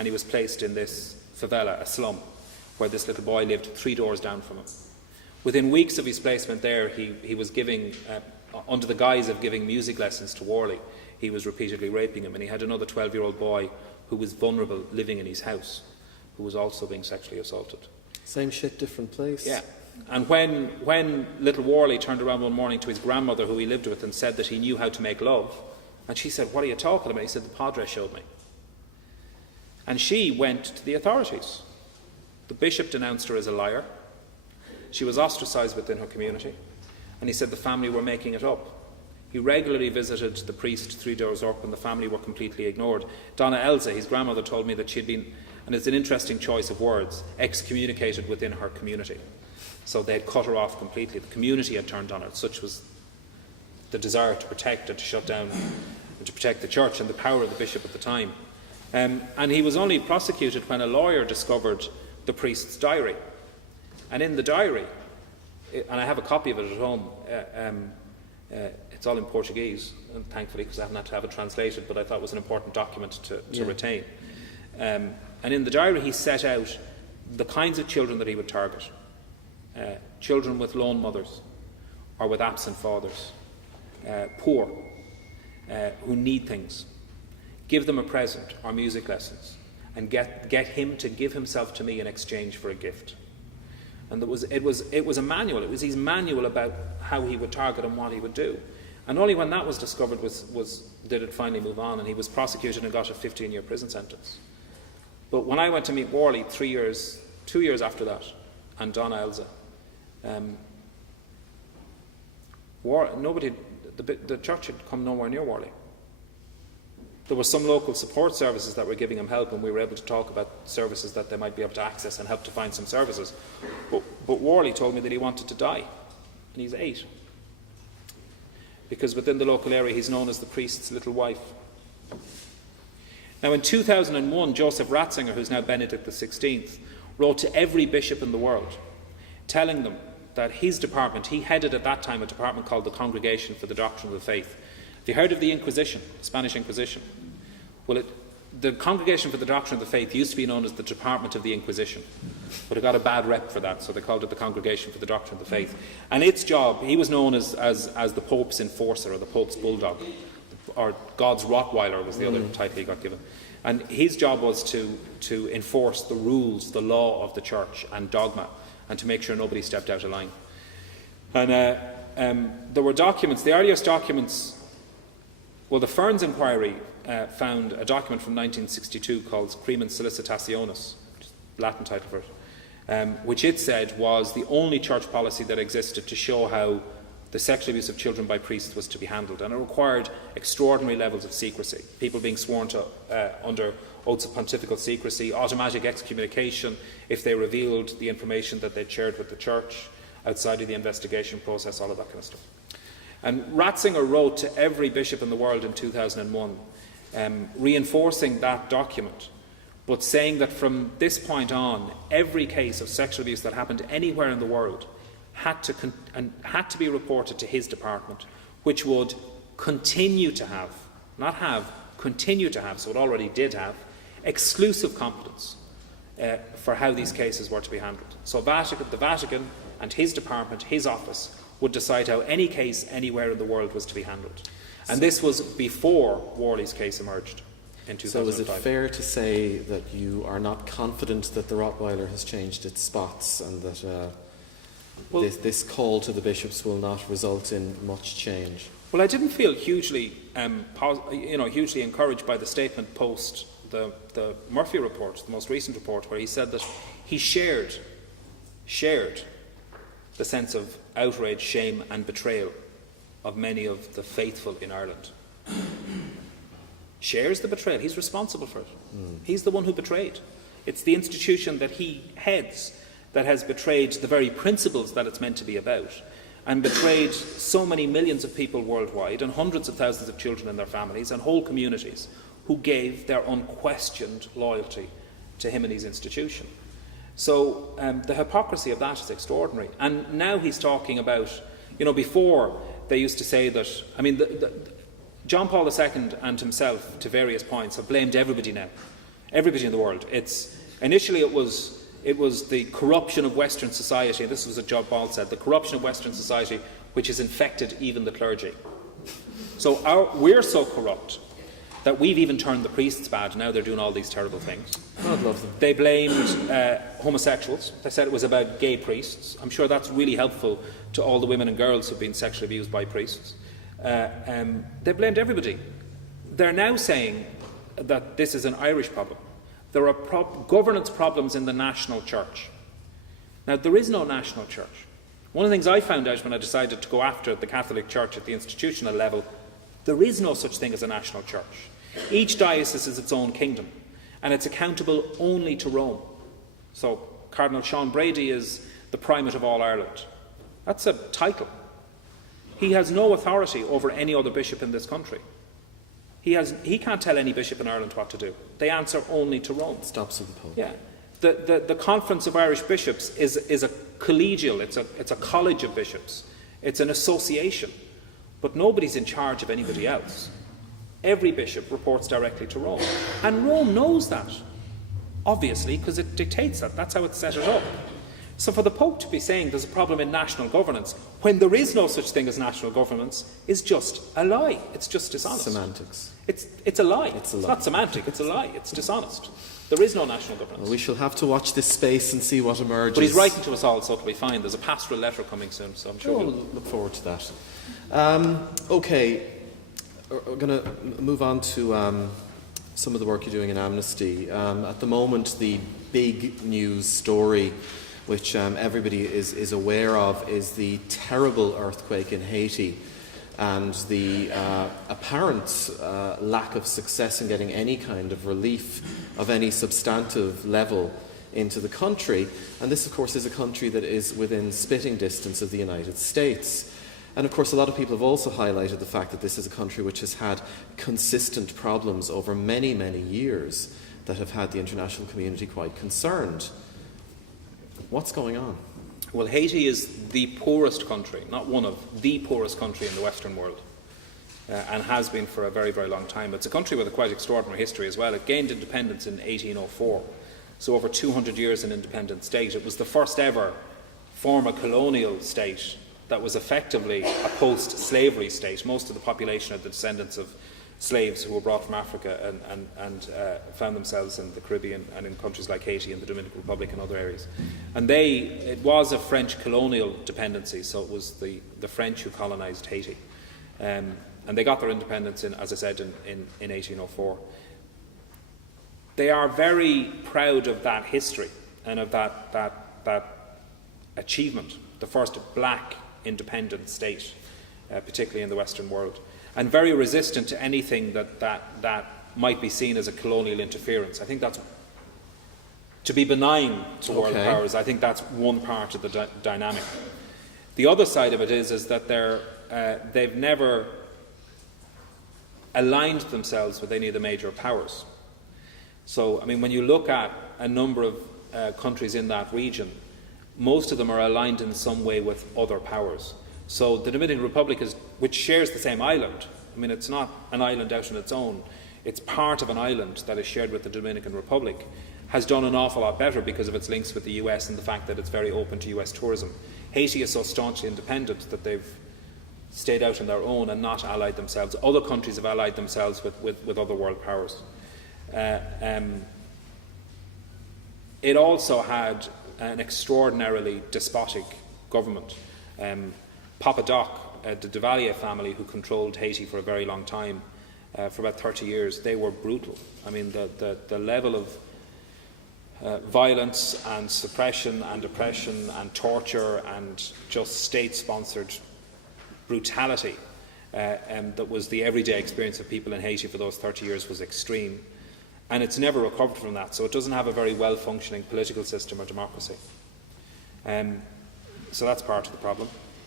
and he was placed in this favela, a slum, where this little boy lived 3 doors down from him. Within weeks of his placement there, he was giving, under the guise of giving music lessons to Worley, he was repeatedly raping him, and he had another 12-year-old boy who was vulnerable living in his house, who was also being sexually assaulted. Same shit, different place. Yeah. And when little Worley turned around one morning to his grandmother, who he lived with, and said that he knew how to make love, and she said, "What are you talking about?" He said, "The Padre showed me." And she went to the authorities. The bishop denounced her as a liar. She was ostracised within her community. And he said the family were making it up. He regularly visited the priest 3 doors up, and the family were completely ignored. Donna Elsa, his grandmother, told me that she'd been, and it's an interesting choice of words, excommunicated within her community. So they had cut her off completely. The community had turned on her. Such was the desire to protect and to shut down and to protect the church and the power of the bishop at the time. And he was only prosecuted when a lawyer discovered the priest's diary. And in the diary, and I have a copy of it at home, it's all in Portuguese, and thankfully, because I haven't had to have it translated, but I thought it was an important document to retain. And in the diary he set out the kinds of children that he would target. Children with lone mothers or with absent fathers, poor, who need things. Give them a present or music lessons, and get him to give himself to me in exchange for a gift. And it was a manual. It was his manual about how he would target and what he would do. And only when that was discovered did it finally move on, and he was prosecuted and got a 15-year prison sentence. But when I went to meet Worley 2 years after that, and Donna Elsa, the church had come nowhere near Worley. There were some local support services that were giving him help, and we were able to talk about services that they might be able to access and help to find some services. But Worley told me that he wanted to die, and he's 8. Because within the local area he's known as the priest's little wife. Now in 2001, Joseph Ratzinger, who's now Benedict XVI, wrote to every bishop in the world, telling them that his department, he headed at that time a department called the Congregation for the Doctrine of the Faith. Have you heard of the Inquisition, the Spanish Inquisition? Well, the Congregation for the Doctrine of the Faith used to be known as the Department of the Inquisition, but it got a bad rep for that, so they called it the Congregation for the Doctrine of the Faith. And its job, he was known as the Pope's enforcer, or the Pope's bulldog, or God's Rottweiler was the other title he got given. And his job was to enforce the rules, the law of the church and dogma, and to make sure nobody stepped out of line. And there were documents, the earliest documents. Well, the Ferns Inquiry found a document from 1962 called Crimen Solicitationis, which is the Latin title for it, which it said was the only church policy that existed to show how the sexual abuse of children by priests was to be handled. And it required extraordinary levels of secrecy, people being sworn to under oaths of pontifical secrecy, automatic excommunication if they revealed the information that they'd shared with the church outside of the investigation process, all of that kind of stuff. And Ratzinger wrote to every bishop in the world in 2001, reinforcing that document, but saying that from this point on, every case of sexual abuse that happened anywhere in the world had to be reported to his department, which would continue to have, not have, continue to have, so it already did have, exclusive competence for how these cases were to be handled. So the Vatican and his department, his office, would decide how any case anywhere in the world was to be handled. And this was before Worley's case emerged in 2005. So is it fair to say that you are not confident that the Rottweiler has changed its spots, and that this call to the bishops will not result in much change? Well, I didn't feel hugely encouraged by the statement post the Murphy report, the most recent report, where he said that he shared the sense of outrage, shame and betrayal of many of the faithful in Ireland. Shares the betrayal. He's responsible for it. He's the one who betrayed. It's the institution that he heads that has betrayed the very principles that it's meant to be about, and betrayed so many millions of people worldwide, and hundreds of thousands of children and their families, and whole communities who gave their unquestioned loyalty to him and his institution. So the hypocrisy of that is extraordinary. And now he's talking about, before they used to say that, John Paul II and himself, to various points, have blamed everybody now. Everybody in the world. Initially it was the corruption of Western society. This was what John Ball said, the corruption of Western society which has infected even the clergy. So we're so corrupt that we've even turned the priests bad. Now they're doing all these terrible things. God love them. They blamed homosexuals. They said it was about gay priests. I'm sure that's really helpful to all the women and girls who've been sexually abused by priests. They blamed everybody. They're now saying that this is an Irish problem. There are governance problems in the national church. Now, there is no national church. One of the things I found out when I decided to go after the Catholic Church at the institutional level, there is no such thing as a national church. Each diocese is its own kingdom, and it's accountable only to Rome. So Cardinal Sean Brady is the Primate of all Ireland. That's a title. He has no authority over any other bishop in this country. He can't tell any bishop in Ireland what to do. They answer only to Rome. Stops with the Pope. Yeah. The Conference of Irish Bishops is a collegial, it's a college of bishops. It's an association. But nobody's in charge of anybody else. Every bishop reports directly to Rome. And Rome knows that, obviously, because it dictates that. That's how it's set it up. So for the Pope to be saying there's a problem in national governance, when there is no such thing as national governance, is just a lie. It's just dishonest. Semantics. It's a lie. It's not semantic, it's a lie. It's dishonest. There is no national governance. Well, we shall have to watch this space and see what emerges. But he's writing to us all, so it'll be fine. There's a pastoral letter coming soon, so I'm sure we'll look forward to that. Okay, we're going to move on to some of the work you're doing in Amnesty. At the moment, the big news story, which everybody is aware of, is the terrible earthquake in Haiti and the apparent lack of success in getting any kind of relief of any substantive level into the country. And this, of course, is a country that is within spitting distance of the United States. And of course, a lot of people have also highlighted the fact that this is a country which has had consistent problems over many, many years that have had the international community quite concerned. What's going on? Well, Haiti is the poorest country, not one of, the poorest country in the Western world, and has been for a very, very long time. It's a country with a quite extraordinary history as well. It gained independence in 1804, so over 200 years an independent state. It was the first ever former colonial state that was effectively a post-slavery state. Most of the population are the descendants of slaves who were brought from Africa and found themselves in the Caribbean and in countries like Haiti and the Dominican Republic and other areas. And it was a French colonial dependency, so it was the French who colonised Haiti. And they got their independence, as I said, in 1804. They are very proud of that history and of that achievement, the first black independent state, particularly in the Western world, and very resistant to anything that might be seen as a colonial interference. I think that's, to be benign to world powers, I think that's one part of the dynamic. The other side of it is that they've never aligned themselves with any of the major powers. So, I mean, when you look at a number of countries in that region, most of them are aligned in some way with other powers. So the Dominican Republic, which shares the same island, I mean, it's not an island out on its own, it's part of an island that is shared with the Dominican Republic, has done an awful lot better because of its links with the US and the fact that it's very open to US tourism. Haiti is so staunchly independent that they've stayed out on their own and not allied themselves. Other countries have allied themselves with other world powers. It also had an extraordinarily despotic government. Papa Doc, the Duvalier family, who controlled Haiti for a very long time, for about 30 years, they were brutal. I mean, the level of violence and suppression and oppression and torture and just state-sponsored brutality that was the everyday experience of people in Haiti for those 30 years was extreme. And it's never recovered from that, so it doesn't have a very well-functioning political system or democracy. So that's part of the problem.